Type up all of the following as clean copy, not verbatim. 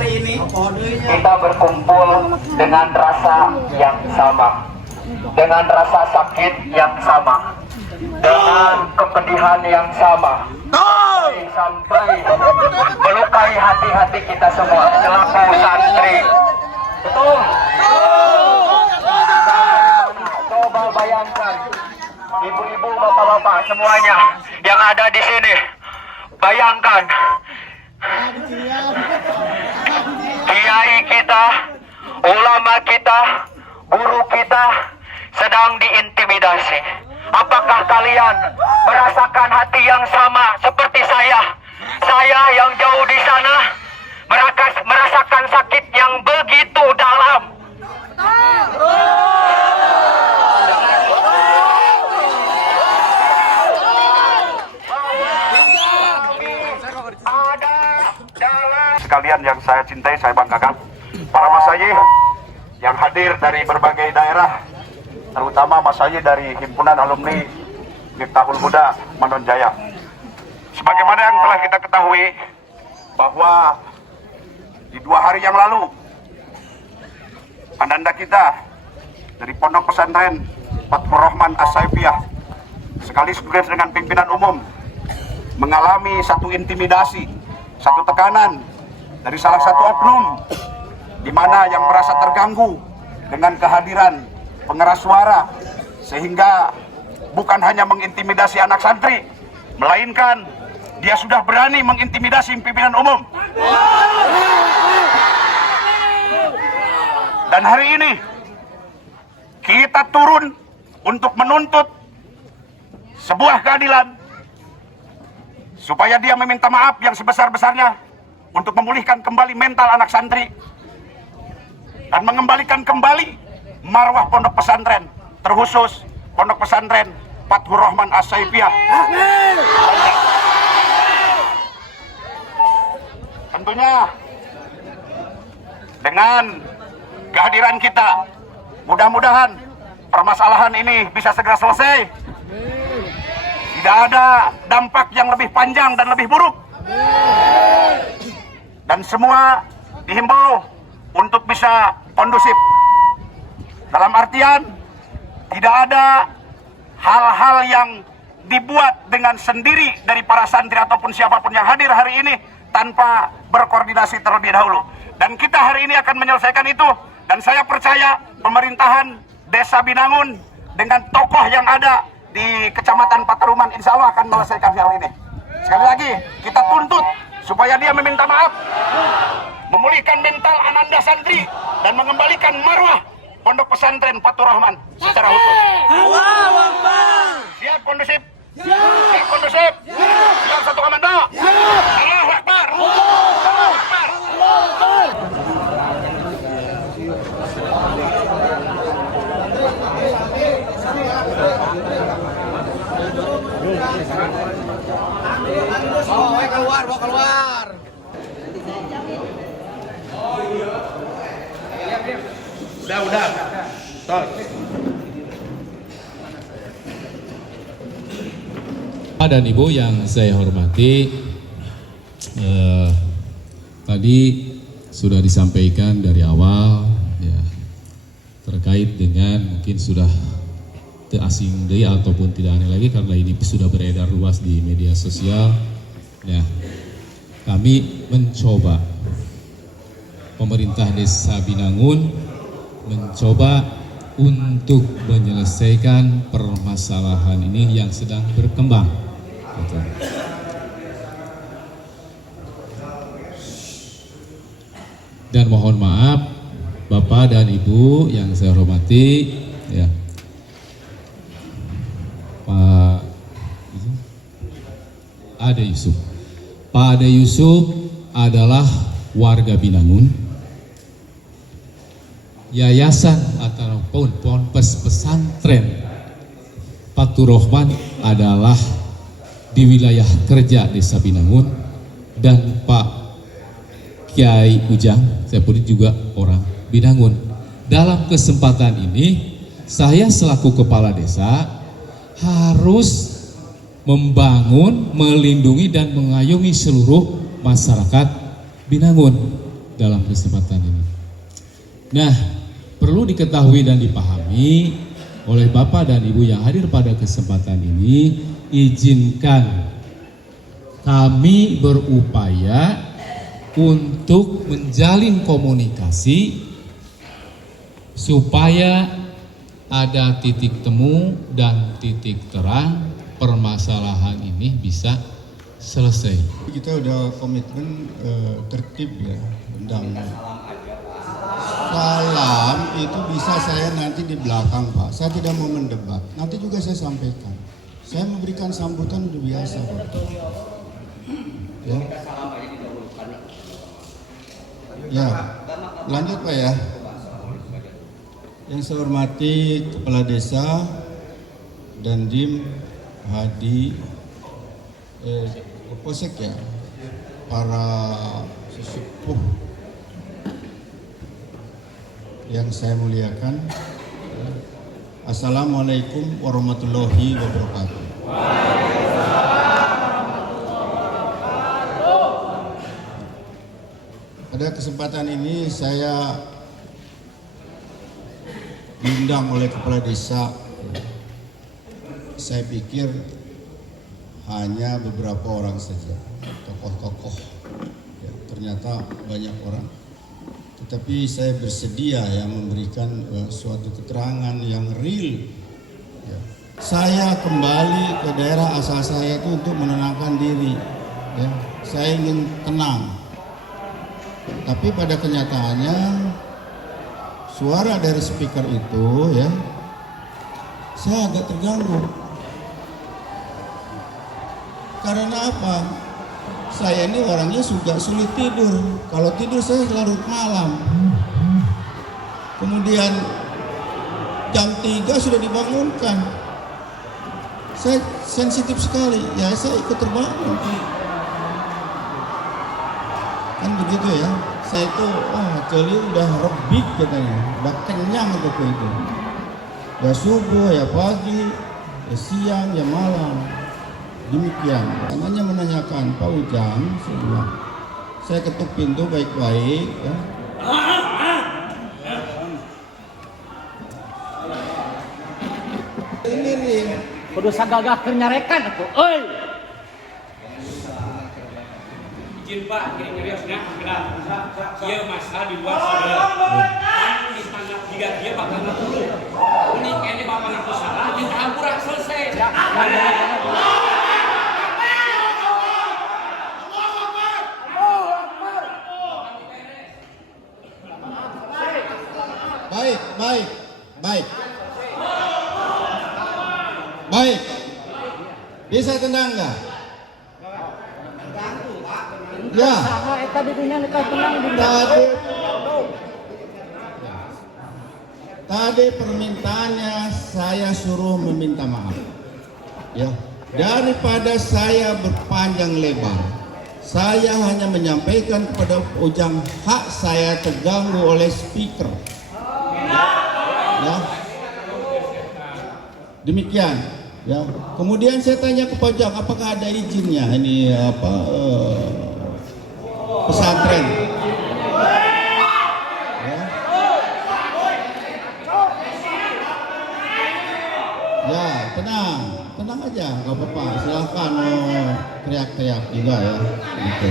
hari ini kita berkumpul dengan rasa yang sama, dengan rasa sakit yang sama, dengan kepedihan yang sama, sampai melukai hati-hati kita semua selaku santri. Betul? Coba bayangkan, ibu-ibu, bapak-bapak semuanya yang ada di sini, bayangkan kiai kita, ulama kita, guru kita sedang diintimidasi. Apakah kalian merasakan hati yang sama seperti saya? Saya yang jauh di sana merasakan sakit yang begitu dalam. Sekalian yang saya cintai, saya banggakan, para masayikh yang hadir dari berbagai daerah, terutama masayikh dari himpunan alumni Miftahul Huda Mandon Jaya. Sebagaimana yang telah kita ketahui bahwa di 2 hari yang lalu ananda kita dari Pondok Pesantren Fathur Rahman As-Saifiyah sekaligus dengan pimpinan umum mengalami satu intimidasi, satu tekanan dari salah satu oknum di mana yang merasa terganggu dengan kehadiran pengeras suara, sehingga bukan hanya mengintimidasi anak santri, melainkan dia sudah berani mengintimidasi pimpinan umum. Dan hari ini kita turun untuk menuntut sebuah keadilan supaya dia meminta maaf yang sebesar-besarnya untuk memulihkan kembali mental anak santri dan mengembalikan kembali marwah pondok pesantren, terkhusus pondok pesantren Fathur Rahman As-Saifiyah. Tentunya dengan kehadiran kita, mudah-mudahan permasalahan ini bisa segera selesai. Tidak ada dampak yang lebih panjang dan lebih buruk. Dan semua dihimbau untuk bisa kondusif. Dalam artian tidak ada hal-hal yang dibuat dengan sendiri dari para santri ataupun siapapun yang hadir hari ini tanpa berkoordinasi terlebih dahulu. Dan kita hari ini akan menyelesaikan itu. Dan saya percaya pemerintahan Desa Binangun dengan tokoh yang ada di Kecamatan Pataruman insya Allah akan menyelesaikan hal ini. Sekali lagi kita tuntut supaya dia meminta maaf, memulihkan mental ananda santri, dan mengembalikan marwah pondok pesantren Fathur Rahman secara khusus. Siap kondusif? Siap kondusif? Siap satu komando? Allahu Akbar! Allahu Akbar! Bawa keluar. Udah. Stop. Pak dan Ibu yang saya hormati, tadi sudah disampaikan dari awal ya, terkait dengan mungkin sudah terasing dari ataupun tidak aneh lagi karena ini sudah beredar luas di media sosial. Ya, kami mencoba, pemerintah Desa Binangun mencoba untuk menyelesaikan permasalahan ini yang sedang berkembang. Dan mohon maaf Bapak dan Ibu yang saya hormati, ya, Pak Ade Yusuf. Pak Ade Yusuf adalah warga Binangun. Yayasan ataupun ponpes pesantren Fathur Rahman adalah di wilayah kerja Desa Binangun, dan Pak Kiai Ujang, saya pun juga orang Binangun. Dalam kesempatan ini, saya selaku kepala desa harus membangun, melindungi dan mengayomi seluruh masyarakat Binangun. dalam kesempatan ini. Nah, perlu diketahui dan dipahami oleh Bapak dan Ibu yang hadir pada kesempatan ini, izinkan kami berupaya untuk menjalin komunikasi supaya ada titik temu dan titik terang permasalahan ini bisa selesai. Kita udah komitmen tertib ya, undang. Salam itu bisa saya nanti di belakang Pak. Saya tidak mau mendebat. Nanti juga saya sampaikan. Saya memberikan sambutan udah biasa Pak. Ya. Ya, lanjut Pak ya. Yang saya hormati Kepala Desa, Dandim, Hadi, Posek ya, para sesepuh yang saya muliakan. Assalamualaikum warahmatullahi wabarakatuh. Pada kesempatan ini saya diundang oleh Kepala Desa. Saya pikir hanya beberapa orang saja, tokoh-tokoh. Ya, ternyata banyak orang. Tetapi saya bersedia ya memberikan suatu keterangan yang real. Ya. Saya kembali ke daerah asal saya itu untuk menenangkan diri. Ya. Saya ingin tenang. Tapi pada kenyataannya suara dari speaker itu ya, saya agak terganggu. Karena apa? Saya ini orangnya juga sulit tidur. Kalau tidur saya larut malam. Kemudian jam 3 sudah dibangunkan. Saya sensitif sekali. Ya saya ikut terbangun. Kan begitu ya. Saya itu, Celi udah rebik katanya. Udah kenyang itu. Ya subuh, ya pagi, ya siang, ya malam. Demikian. Namanya menanyakan Pak Ujang, saya ketuk pintu baik-baik. Ya. Ini nih. Kudu sagagah keur nyarekan aku. Euy. Izin Pak, kira-kira gerak. Ieu masa di luar saudara. Di tangga 3 dia bakal ngapuluh. Ini kene bapak ngaku salah, jeung hampura selesai. Baik. Bisa tenang nggak? Ya. Tadi permintaannya saya suruh meminta maaf. Ya. Daripada saya berpanjang lebar, saya hanya menyampaikan kepada Ujang hak saya terganggu oleh speaker. Ya. Demikian. Ya. Kemudian saya tanya ke Pak Ujang, apakah ada izinnya ini pesantren? Ya, tenang aja, nggak apa-apa. Silahkan teriak-teriak juga ya. Gitu.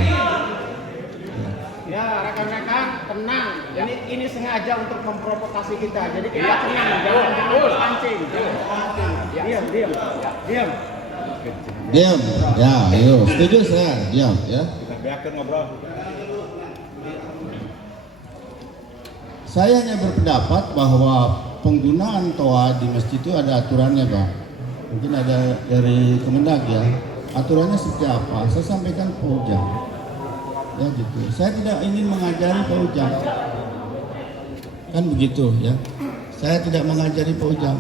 Ya, rekan-rekan tenang. Ini sengaja untuk memprovokasi kita. Jadi kita tenang, jangan pancing. Diam. Diam. Ya, ayo. Setuju saya. Diam ya. Biarkan ngobrol. Saya hanya berpendapat bahwa penggunaan toa di masjid itu ada aturannya, Pak. Mungkin ada dari Kemendag ya. Aturannya seperti apa? Saya sampaikan ke Pak Ujang. Ya gitu. Saya tidak ingin mengajari Pak Ujang. Kan begitu ya. Saya tidak mengajari Pak Ujang.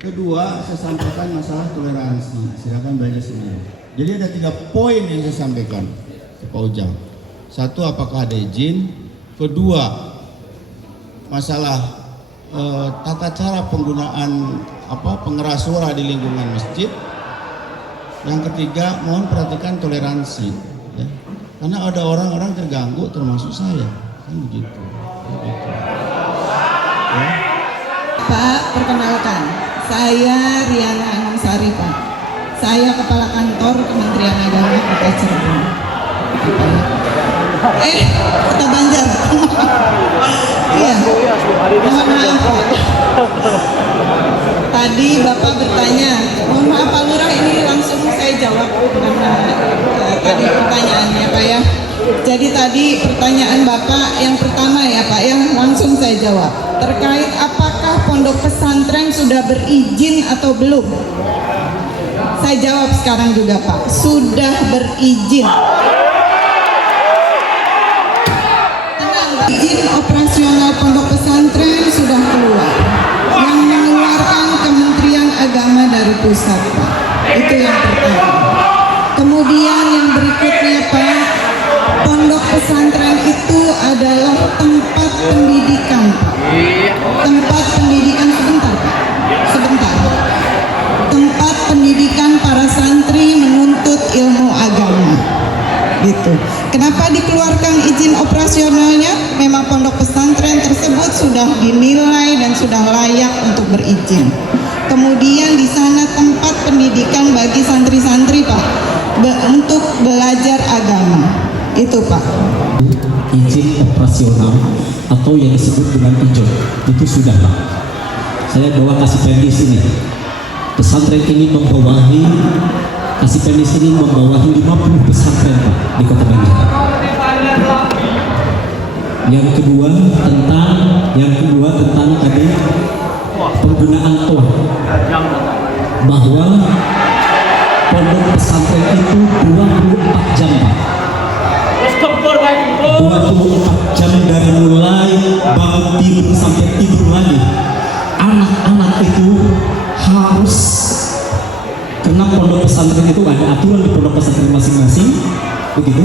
Kedua, saya sampaikan masalah toleransi. Silakan baca sendiri. Jadi ada 3 poin yang saya sampaikan ke Pak Ujang. 1, apakah ada izin? Kedua, masalah tata cara penggunaan pengeras suara di lingkungan masjid. Yang ketiga, mohon perhatikan toleransi. Ya. Karena ada orang-orang terganggu termasuk saya, kan begitu. Ya. Pak, perkenalkan, saya Riana Anamsari, Pak. Saya Kepala Kantor Kementerian Agama Kota Cirebon. Kota Banjar. Iya. Mohon maaf, Pak. Tadi Bapak bertanya, mohon maaf Pak Lurah, ini langsung saya jawab karena tadi pertanyaannya Pak ya. Jadi tadi pertanyaan Bapak yang pertama ya Pak ya, langsung saya jawab. Terkait apakah pondok pesantren sudah berizin atau belum? Saya jawab sekarang juga Pak, sudah berizin. Tenang, izin operasional pondok pesantren sudah keluar. Yang mengeluarkan Kementerian Agama dari pusat Pak. Itu yang pertama. Kemudian yang berikutnya Pak, pondok pesantren itu adalah tempat pendidikan Pak. Tempat pendidikan sebentar Pak. Sebentar. Tempat pendidikan para santri menuntut ilmu agama. Gitu. Kenapa dikeluarkan izin operasionalnya? Memang pondok pesantren tersebut sudah dinilai dan sudah layak untuk berizin. Kemudian di sana tempat pendidikan bagi santri-santri Pak, untuk belajar agama. Itu Pak. Izin operasional atau yang disebut dengan IJO itu sudah Pak. Saya bawa kasih pendis ini. Pesantren ini membawahi kasih pendis ini membawahi 50 pesantren Pak di Kota Banjar. Yang kedua tentang tadi penggunaan toa, bahwa pondok pesantren itu 24 jam Pak. 24 jam dari mulai bangun tidur sampai tidur lagi. Anak-anak itu harus, karena pondok pesantren itu ada aturan di pondok pesantren masing-masing, begitu.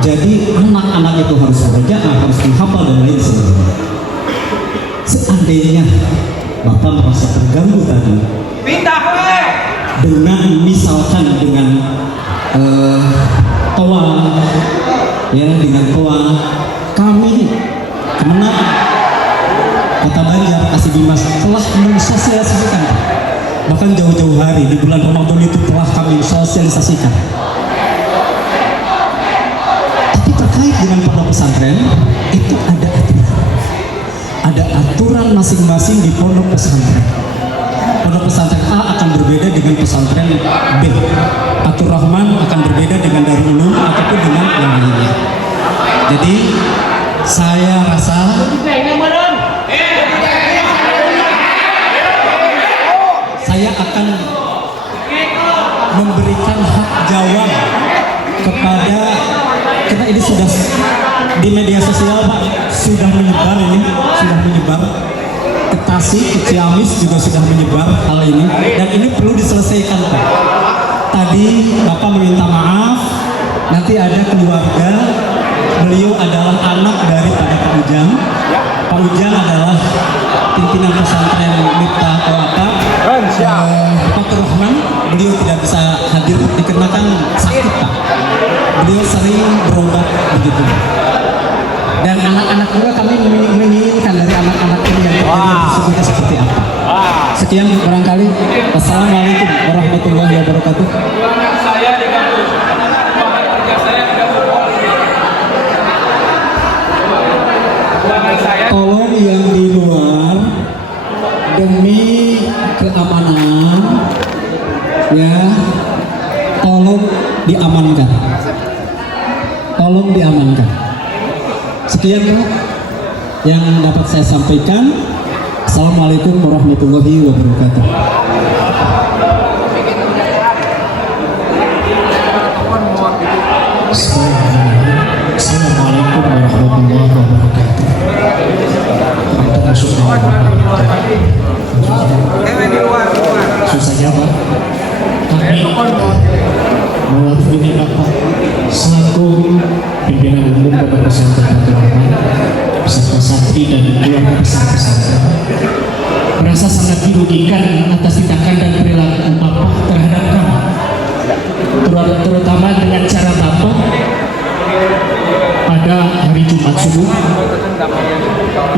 Jadi anak-anak itu harus belajar, harus menghafal dan lain sebagainya. Seandainya Bapak merasa terganggu tadi dengan misalkan dengan toa, ya dengan toa, kami Kemenang Kota Banjar Kasih Bimas telah mensosialisasikan, bahkan jauh-jauh hari di bulan Ramadan itu telah kami sosialisasikan. Tapi terkait dengan pondok pesantren itu ada aturan masing-masing di pondok pesantren. Pondok pesantren A akan berbeda dengan pesantren B. Atur Rahman akan berbeda dengan Darul Ulum ataupun dengan yang lainnya. Jadi saya rasa saya akan memberikan hak jawab kepada, karena ini sudah di media sosial Pak, sudah menyebar ke Tasik, ke Ciamis juga sudah menyebar hal ini, dan ini perlu diselesaikan Pak. Tadi Bapak meminta maaf, nanti ada keluarga, beliau adalah anak daripada Pak Ujang. Pak Ujang adalah pimpinan pesantren Miftah Tawaka. Pak Rahman, beliau tidak bisa hadir dikarenakan sakit Pak. Beliau sering berobat begitu. Dan anak-anak juga kami menginginkan dari anak-anak ini yang terjadi tersebutnya seperti apa. Sekian barangkali. Wassalamualaikum warahmatullahi wabarakatuh. Tolong yang di luar demi keamanan ya, tolong diamankan. Sekian Pak yang dapat saya sampaikan. Assalamualaikum warahmatullahi wabarakatuh. Assalamualaikum warahmatullahi wabarakatuh. Susah jawab. Kami mewakili Bapak selaku pimpinan umum Pondok Pesantren Atur Rahman beserta santri dan keluarga besar pesantren merasa sangat dirugikan atas tindakan dan perilaku Bapak terhadap kami, terutama dengan cara Bapak tersebut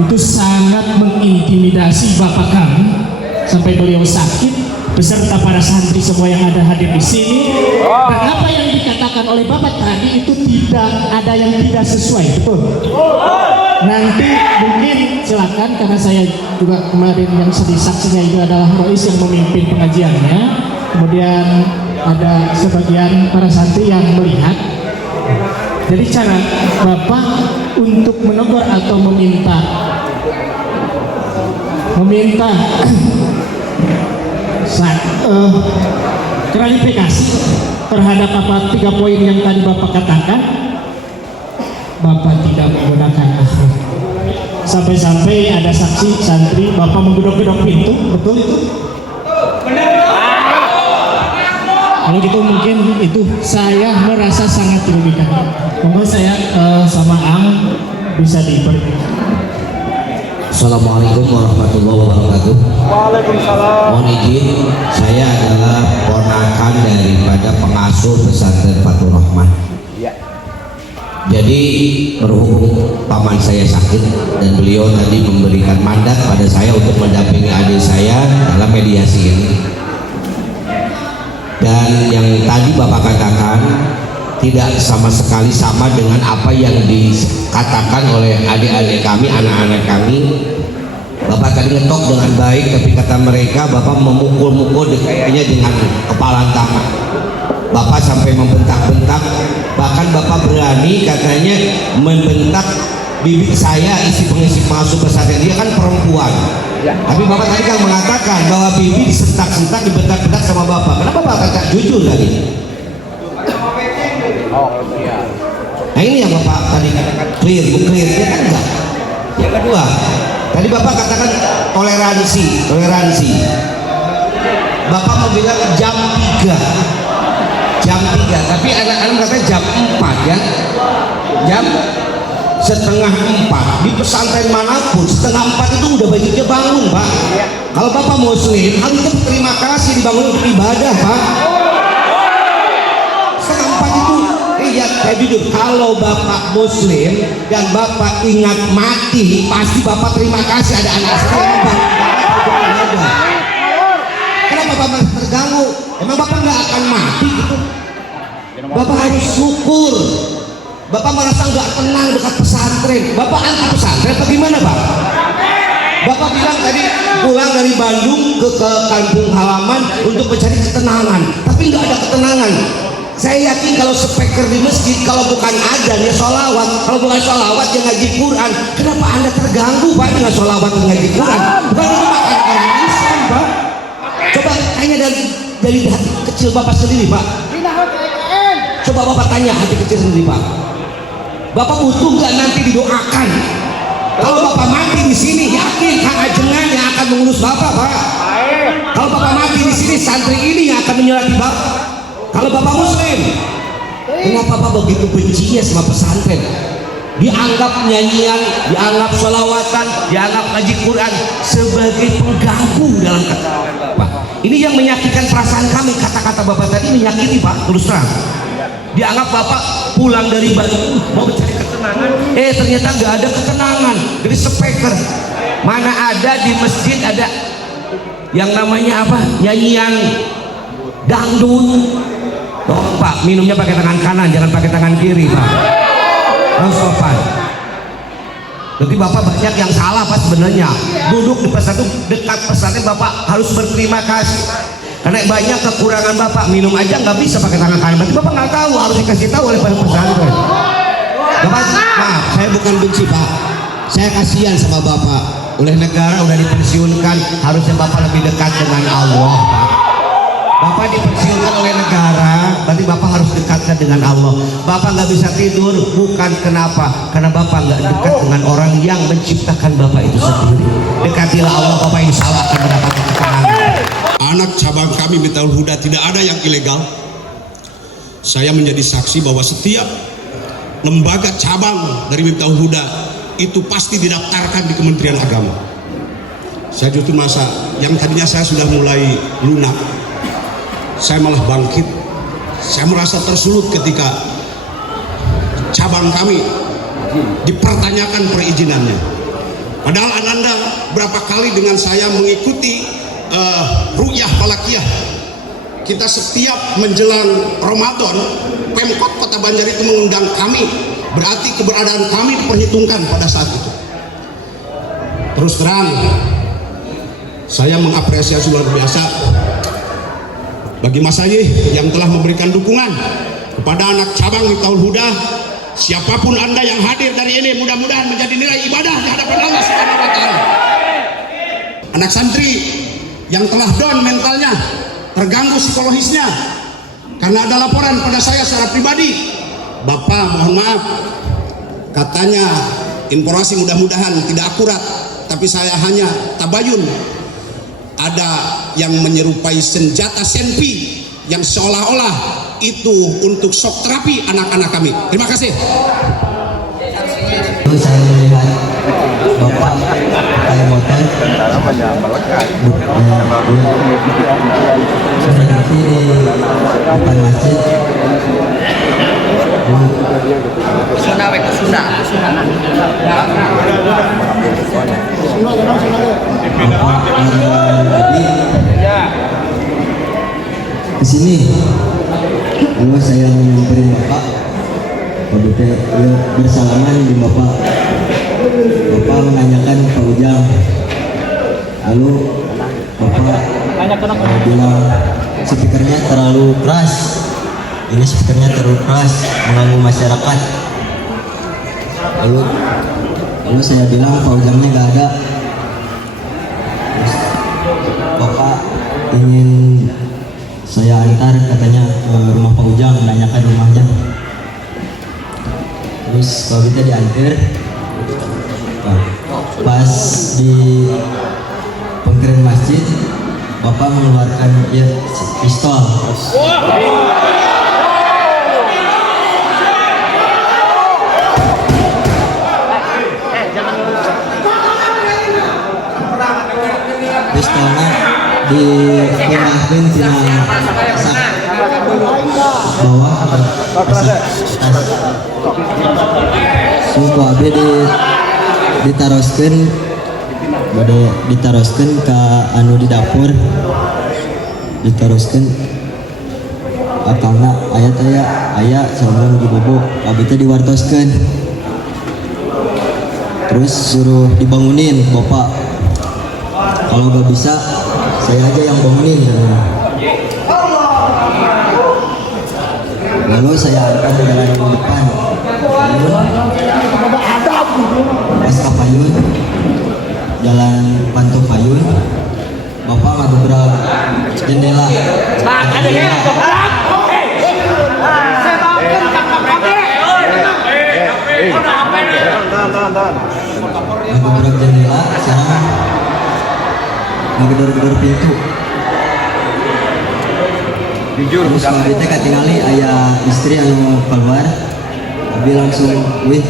itu sangat mengintimidasi Bapak kami sampai beliau sakit beserta para santri semua yang ada hadir di sini. Dan apa yang dikatakan oleh Bapak tadi itu tidak ada yang tidak sesuai, betul? Nanti mungkin silakan, karena saya juga kemarin yang sedih saksinya itu adalah Rois yang memimpin pengajiannya. Kemudian ada sebagian para santri yang melihat. Jadi cara Bapak untuk menegur atau meminta klarifikasi terhadap apa 3 poin yang tadi Bapak katakan, Bapak tidak menggunakan akhlak. Sampai-sampai ada saksi santri Bapak menggedok-gedok pintu, betul itu? Kalau gitu mungkin itu saya merasa sangat dirugikan. Monggo saya sama Ang bisa diberi. Assalamualaikum warahmatullahi wabarakatuh. Waalaikumsalam. Mohon izin, saya adalah ponakan daripada pengasuh pesantren Fathur Rahman. Jadi berhubung paman saya sakit dan beliau tadi memberikan mandat pada saya untuk mendampingi adik saya dalam mediasi ini. Dan yang tadi Bapak katakan tidak sama sekali sama dengan apa yang dikatakan oleh adik-adik kami, anak-anak kami. Bapak tadi ngetok dengan baik, tapi kata mereka Bapak memukul-mukul kayaknya dengan kepala tangan. Bapak sampai membentak-bentak, bahkan Bapak berani katanya membentak bibi saya, isi pengisi pengasuh pesantren. Dia kan perempuan. Tapi Bapak tadi kan mengatakan bahwa bibi disentak-sentak, dibentak-bentak sama Bapak. Kenapa Bapak kata jujur tadi? Nah ini yang Bapak tadi katakan clear, dia kan enggak. Yang kedua, tadi Bapak katakan toleransi. Bapak mau bilang jam 3, tapi anak-anak katanya jam 4 ya. Jam setengah 4 di pesantren manapun setengah 4 itu udah banyaknya bangun, Pak. Kalau Bapak Muslim harus berterima kasih dibangun untuk ibadah, Pak. Setengah 4 itu iya, saya jujur, kalau Bapak Muslim dan Bapak ingat mati, pasti Bapak terima kasih ada anak saya yang bangun. Kenapa Bapak terganggu? Emang Bapak nggak akan mati gitu? Bapak harus syukur. Bapak merasa nggak tenang dekat pesantren. Bapak anti pesantren atau gimana, Pak? Bapak bilang tadi pulang dari Bandung ke kampung halaman untuk mencari ketenangan, tapi nggak ada ketenangan. Saya yakin kalau speaker di masjid, kalau bukan adzan ya sholawat, kalau bukan sholawat ya ngaji Quran. Kenapa Anda terganggu, Pak, dengan sholawat dan ngaji Quran? Bukan itu makan orang Islam, Pak. Coba tanya dari hati kecil Bapak sendiri, Pak. Coba Bapak tanya hati kecil sendiri, Pak. Bapak butuh nggak nanti didoakan? Kalau Bapak mati di sini, yakin Kang Ajengan yang akan mengurus Bapak, Pak. Kalau Bapak mati di sini, santri ini yang akan menyolati Bapak. Kalau Bapak Muslim, kenapa Bapak begitu bencinya sama pesantren? Dianggap nyanyian, dianggap sholawatan, dianggap ngaji Quran sebagai pengganggu dalam kata Pak. Ini yang menyakitkan perasaan kami. Kata-kata Bapak tadi menyakiti, Pak, terus terang. Dianggap Bapak pulang dari Bandung mau mencari ketenangan, ternyata nggak ada ketenangan. Jadi speaker mana ada di masjid ada yang namanya apa, nyanyian dangdut. Tolong Pak, minumnya pakai tangan kanan, jangan pakai tangan kiri, Pak. Harus sopan. Berarti Bapak banyak yang salah, Pak, sebenarnya. Duduk di pesantren, dekat pesantren, Bapak harus berterima kasih. Karena banyak kekurangan Bapak, minum aja nggak bisa pakai tangan kanan. Berarti Bapak nggak tahu, harus dikasih tahu oleh pesantren. Bapak, maaf, saya bukan benci, Pak. Saya kasihan sama Bapak. Oleh negara udah dipensiunkan, harusnya Bapak lebih dekat dengan Allah, Pak. Bapak dipensiunkan oleh negara, berarti Bapak harus dekatkan dengan Allah. Bapak nggak bisa tidur, bukan kenapa? Karena Bapak nggak dekat dengan orang yang menciptakan Bapak itu sendiri. Dekatilah Allah, Bapak insya Allah akan mendapatkan ketenangan. Anak cabang kami Miftahul Huda tidak ada yang ilegal. Saya menjadi saksi bahwa setiap lembaga cabang dari Miftahul Huda itu pasti didaftarkan di Kementerian Agama. Saya justru masa yang tadinya saya sudah mulai lunak, saya malah bangkit. Saya merasa tersulut ketika cabang kami dipertanyakan perizinannya. Padahal Ananda berapa kali dengan saya mengikuti ru'yah falakiyah. Kita setiap menjelang Ramadan, Pemkot Kota Banjar itu mengundang kami, berarti keberadaan kami diperhitungkan pada saat itu. Terus terang, saya mengapresiasi luar biasa bagi Mas Haji yang telah memberikan dukungan kepada anak cabang Miftahul Huda. Siapapun Anda yang hadir dari ini, mudah-mudahan menjadi nilai ibadah di hadapan Allah Subhanahu wa Ta'ala. Anak santri yang telah down mentalnya, terganggu psikologisnya karena ada laporan pada saya secara pribadi, Bapak mohon maaf, katanya informasi mudah-mudahan tidak akurat, tapi saya hanya tabayun, ada yang menyerupai senjata senpi yang seolah-olah itu untuk shock terapi anak-anak kami. Terima kasih. Saya melihat Bapak kayak motor berhenti di depan masjid. Di sini lalu saya nyamperin Bapak, bersalaman di Bapak menanyakan Pak Ujang, lalu Bapak bilang speakernya terlalu keras, ini speakernya terlalu keras mengganggu masyarakat. Lalu saya bilang Pak Ujangnya nggak ada. Terus Bapak ingin saya antar katanya ke rumah Pak Ujang, menanyakan rumahnya. Terus kalau kita diantar, pas di pengkiran masjid, Bapak mengeluarkan pistol. Pistolnya dipindahkan ke bawah tas. Suku abe ditaroskan ke anu di dapur, ditaroskan karena ayat sebelum dibobo abi teh diwartoskan, terus suruh dibangunin Bapak. Kalau gak bisa saya aja yang bangunin. Lalu saya angkat jalan di depan pas ke payun, jalan Pantu Payun, Bapak ngadobrak jendela. Ngadobrak jendela, sekarang ngegedor-gedor pintu. Terus kalau kita ketinggali ayah istri yang keluar, abi langsung wih.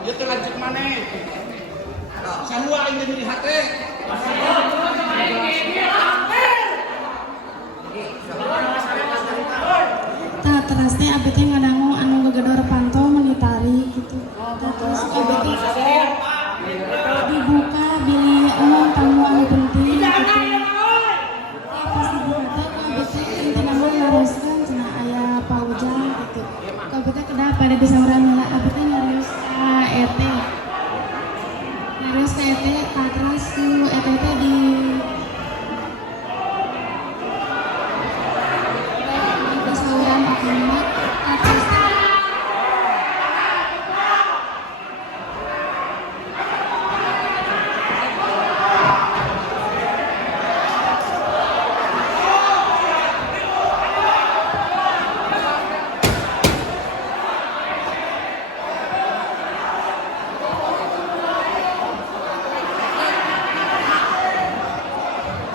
Dia terlanjut mana? Semua ingin melihat terusnya abis itu ngadangu anu ngegedor pantau menitari gitu. Terus abis itu dibuka bili tamu anu penting gitu. Pas dibuka teh abis itu inti nama ngaroskan cina aya Pak Ujang gitu. Abis itu kedah pada bisa orang nila abis itu ngaros ET. Ngaros ET katras ku ET di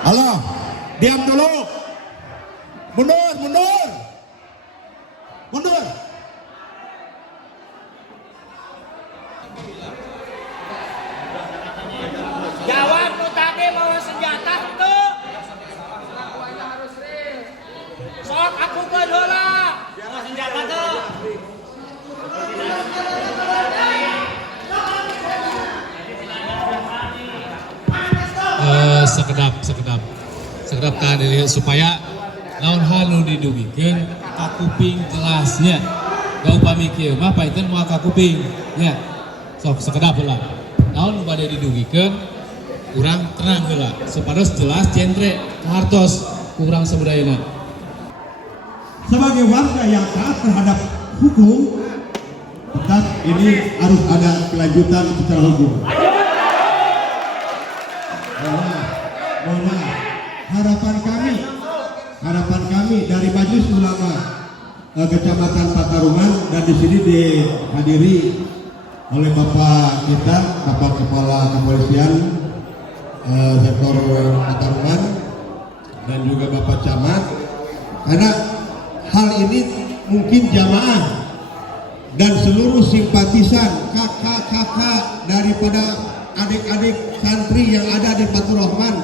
Halo, diam dulu. Mundur. sekedap kan supaya lawan halu didugikeun ka kuping jelasnya gak upami kieu mah paeteun moal ka kuping nya sok sekedap heula naon nu bade didugikeun urang terang heula supados jelas centre hartos urang sabudayana. Sebagai warga yang taat terhadap hukum, tetap ini harus ada kelanjutan secara hukum. Mohon maaf, harapan kami dari Majelis Ulama Kecamatan Pataruman, dan di sini dihadiri oleh Bapak kita, Bapak Kepala Kepolisian sektor Pataruman, dan juga Bapak Camat, karena hal ini mungkin jamaah dan seluruh simpatisan kakak-kakak daripada adik-adik santri yang ada di Fathur-Rahman,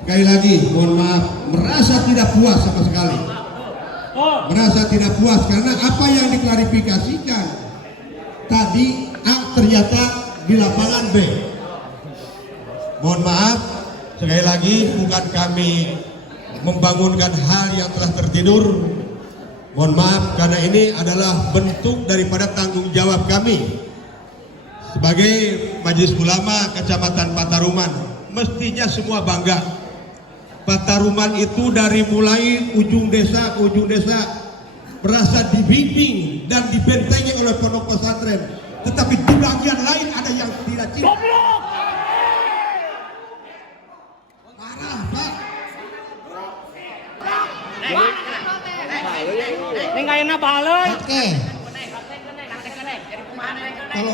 sekali lagi mohon maaf, merasa tidak puas sama sekali, merasa tidak puas karena apa yang diklarifikasikan tadi ternyata di lapangan B. Mohon maaf, sekali lagi bukan kami membangunkan hal yang telah tertidur. Mohon maaf karena ini adalah bentuk daripada tanggung jawab kami sebagai Majelis Ulama Kecamatan Pataruman. Mestinya semua bangga. Pataruman itu dari mulai ujung desa ke ujung desa merasa dibimbing dan dibentengi oleh pondok pesantren, tetapi di bagian lain ada yang tidak cinta. Marah, Pak. Ini nggak enak balen. Oke. Kalau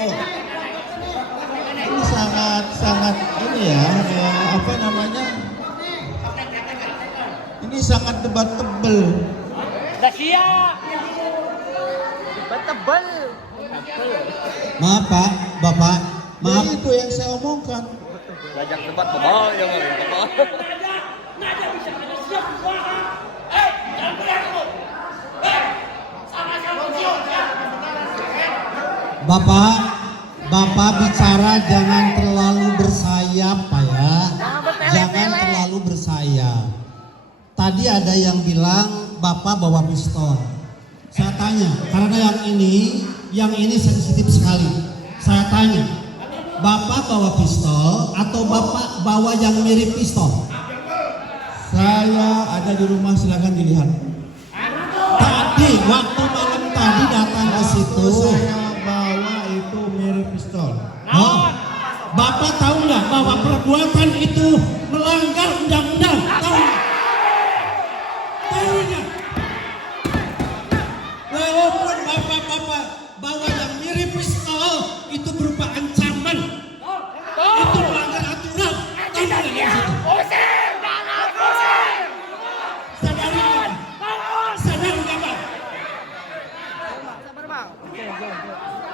ini sangat ini ya, apa namanya? Ini sangat debatable. Dah siap. Debatable. Maaf Pak, Bapak. Maaf itu yang saya omongkan. Belajar debat Bapak, jangan Bapak. Bapak bicara jangan terlalu bersayap Pak ya. Jangan terlalu bersayap. Tadi ada yang bilang Bapak bawa pistol. Saya tanya, karena yang ini sensitif sekali. Saya tanya, Bapak bawa pistol atau Bapak bawa yang mirip pistol? Saya ada di rumah, silakan dilihat. Tadi waktu malam tadi datang ke situ. Saya bawa itu mirip pistol. Oh, Bapak tahu nggak bahwa perbuatan itu melanggar undang-undang? Tahu nggak? Tahu nggak? Walaupun Bapak bawa yang mirip pistol itu berupa ancaman, itu melanggar aturan. Tahu nggak?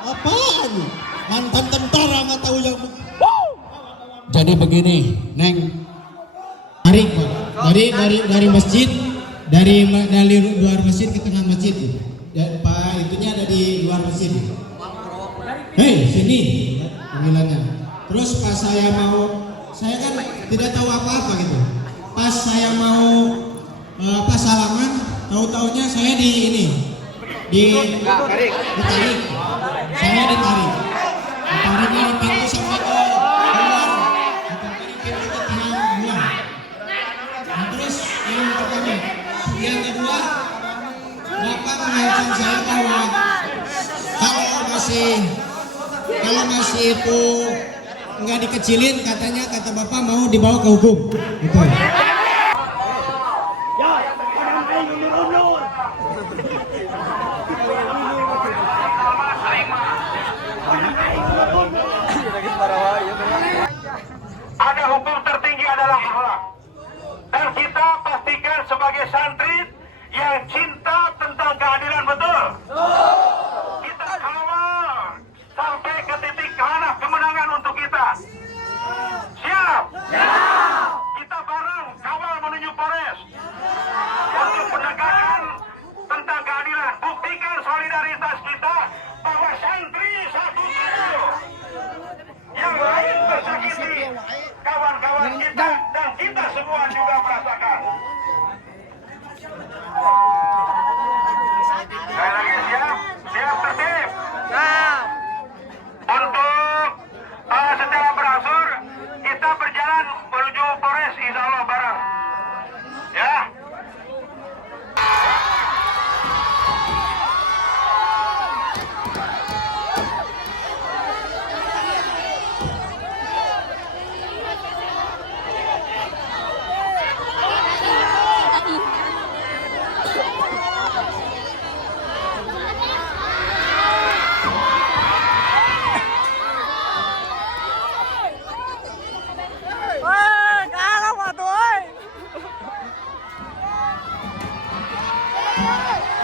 Apaan? Mantan tentara nggak tahu yang. Jadi begini, Neng. Dari masjid, dari luar masjid ke tengah masjid. Dan Pak itunya ada di luar masjid. Hei, sini panggilannya. Terus pas saya kan tidak tahu apa-apa gitu. Pas saya mau salaman, tahu-taunya saya ditarik. Saya ditarik dari pintu sampai ke luar, dari pintu ke tengah luar. Nah, terus yang pertama, yang kedua, Bapak mengancam saya bahwa kalau masih itu nggak dikecilin, kata Bapak mau dibawa ke hukum. Gitu. Ada hukum tertinggi adalah akhlak. Dan kita pastikan sebagai santri yang cinta tentang keadilan, betul? Kita kawal sampai ke titik mana kemenangan untuk kita. Siap? Kita bareng kawal menuju Polres untuk penegakan tentang keadilan. Buktikan solidaritas kita bahwa santri satu tubuh yang lain tersakiti, kawan-kawan Bapak.